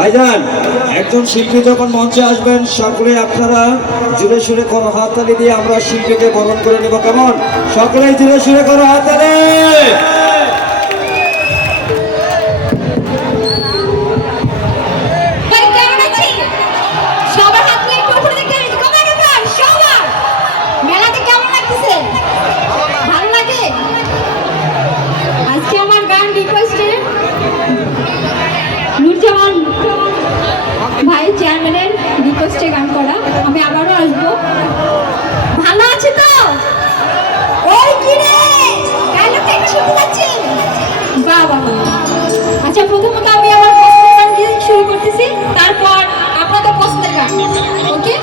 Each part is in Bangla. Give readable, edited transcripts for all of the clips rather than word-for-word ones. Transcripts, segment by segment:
ভাইজান, একজন শিল্পী যখন মঞ্চে আসবেন সকলে আপনারা জুড়ে সুরে করো হাততালি দিয়ে আমরা শিল্পীকে বরণ করে নেব। কেমন? সকলেই জুড়ে সুরে করো হাততালি। ভাই চেয়ারম্যানের রিকোয়েস্টে গান করা, আমি আবারও আসবো। ভালো আছে তো? ওই কি রে, ডায়লগটা একটু শুনতে যাচ্ছি। বাহ বাহ। আচ্ছা, প্রথমত আমি আমার পছন্দের গান দিয়ে শুরু করতেছি, তারপর আপনাদের পছন্দের গান। ওকে?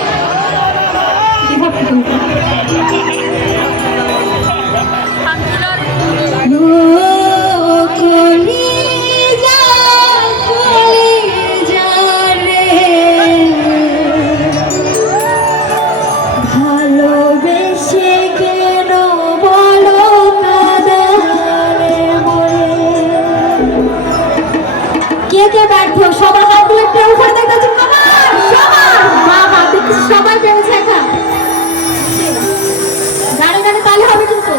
সবার হাতগুলো একটু উপরে দেখতেছি। সবাই পেরেছে একা গানে গানে তালে হবে কিন্তু।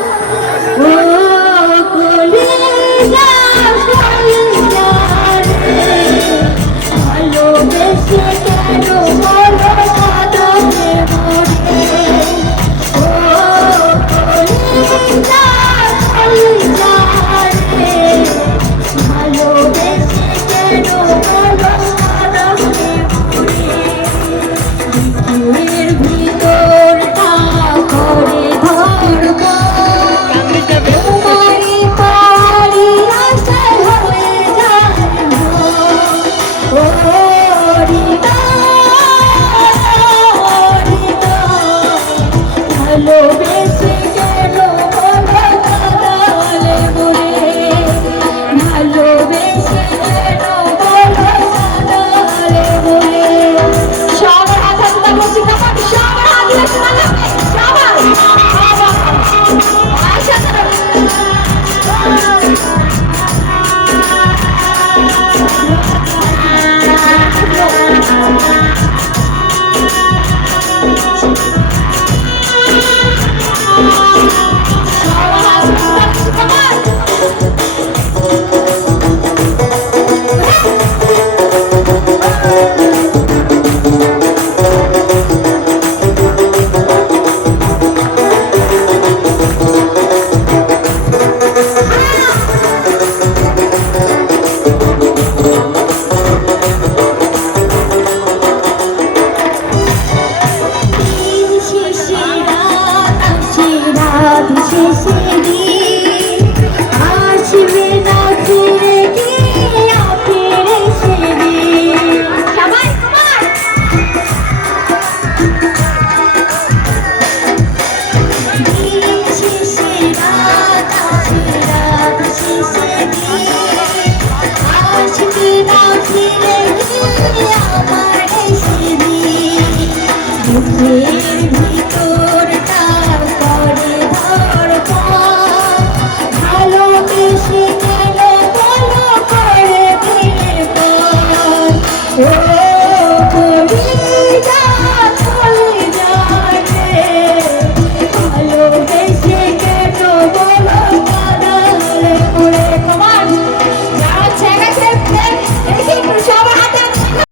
Yeah.